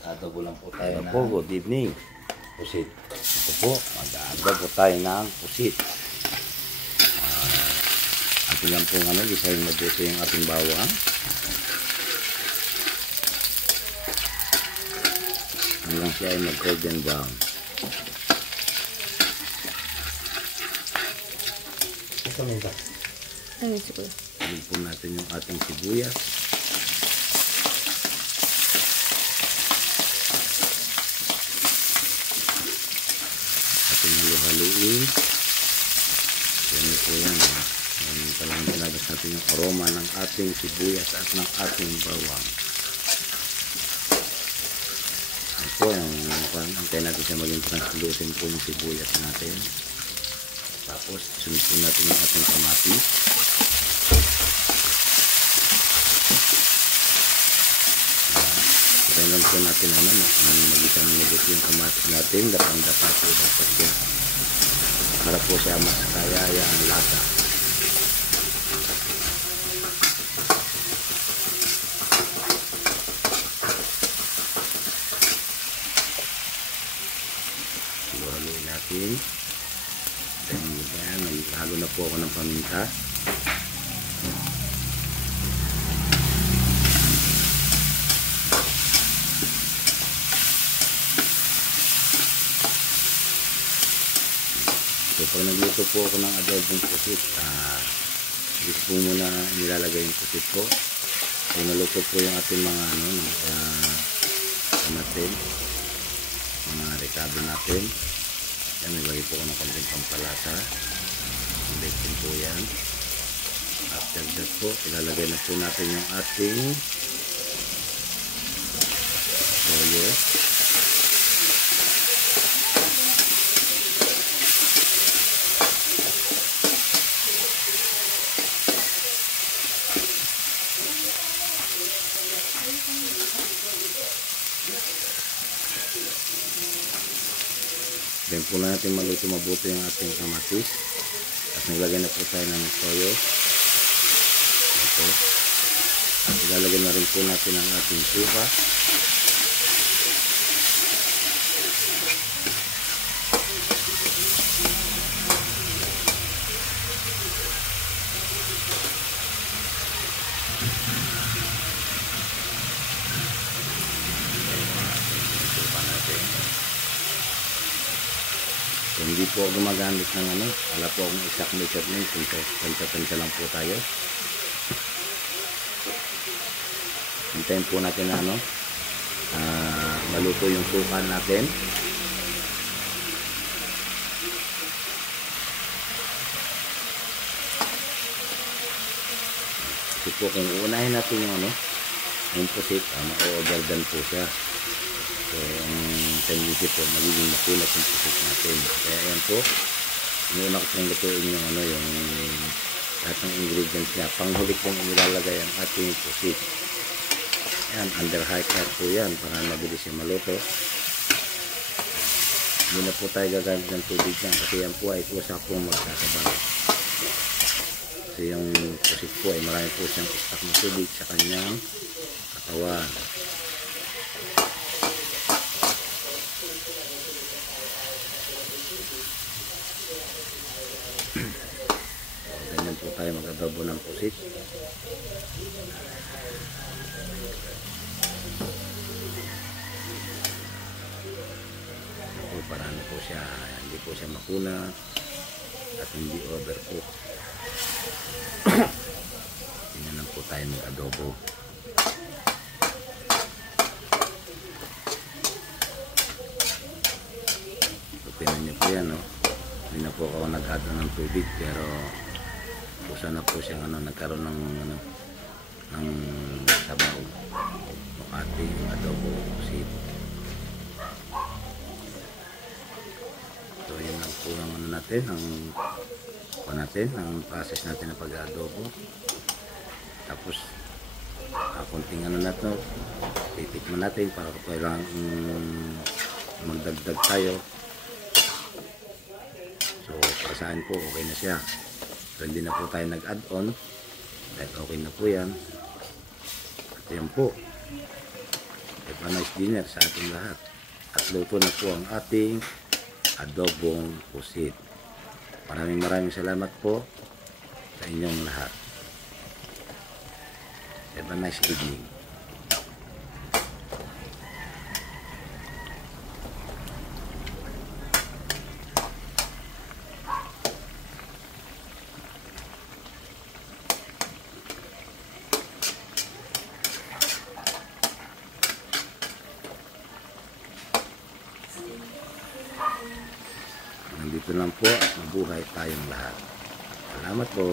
Mag-adobo lang po tayo na. Good evening. Pusit. Ito po, mag-adobo tayo ng pusit. Atin lang po isahin mabuti yung ating bawang. Hanggang siya ay mag-golden brown. Ito minta. Ilagay po natin yung ating sibuyas. Ating halu-haluin. Yan po yan. Talagang pinabas natin yung aroma ng ating sibuyas at ng ating bawang. Yan po, antayin natin siya maging translucent po yung sibuyas natin. Tapos, sunod po natin yung ating kamatis. Antayin lang po natin magitan ng mabuti yung kamatis natin. Dapang-dapa po dapat siya. Para po siya mas kaya ang lasa. Haluin natin. Naghalo na po ako ng paminta. So pag nagluto po ako ng adobong pusit, hindi ko po muna nilalagay yung pusit po. So naluto po yung ating mga natin, mga rekado natin. Yan, nilagay po ako ng konting pampalasa. Bacon po yan. After that po, ilalagay na po natin yung ating toyo. Then po natin maluto mabuti yung ating kamatis. At naglagay na po tayo ng toyo. Ito. At ilalagay na rin po natin ang ating suka. So, hindi po ako gumagamit ng wala po akong exact measurement, tansya lang po tayo. Hintayin po natin na maluto yung suka natin. Kasi po kung uunahin natin yung pusit, ma-overdone po siya. So, ang tendency po, magiging makulat yung pusit natin. Kaya ayan po, inuuna ko pong lutuin yung yung lahat ng ingredients niya. Panghuli pong nilalagay ang ating pusit. Ayan, under high fire po yan, para mabilis yung maluto. Hindi na po tayo gagamit ng tubig yan, kasi yan po ay kusa pong magkasabang. Kasi yung pusit po ay marami po siyang stock na tubig sa kanyang katawan. Ganyan po tayo mag-adobo ng pusit. Para po siya, hindi po siya makuna at hindi overcook. Ganyan lang po tayo mag-adobo. Tupinan niyo po yan, hindi na po ako nag-add ng tubig, pero kusa na po siya nagkaroon ng sabaw ng ating adobo pusit. So yan lang po ang natin, ang process natin ng pag-adobo. Tapos konting natin, titikman natin para kailangan magdagdag tayo. So pasahan po, okay na siya. So hindi na po tayo nag-add-on, dahil okay na po yan. At yan po, Have a nice dinner sa ating lahat. At luto na po ang ating adobong pusit. Maraming salamat po sa inyong lahat. Have a nice evening. Nandito lang po at mabuhay tayong lahat. Salamat po.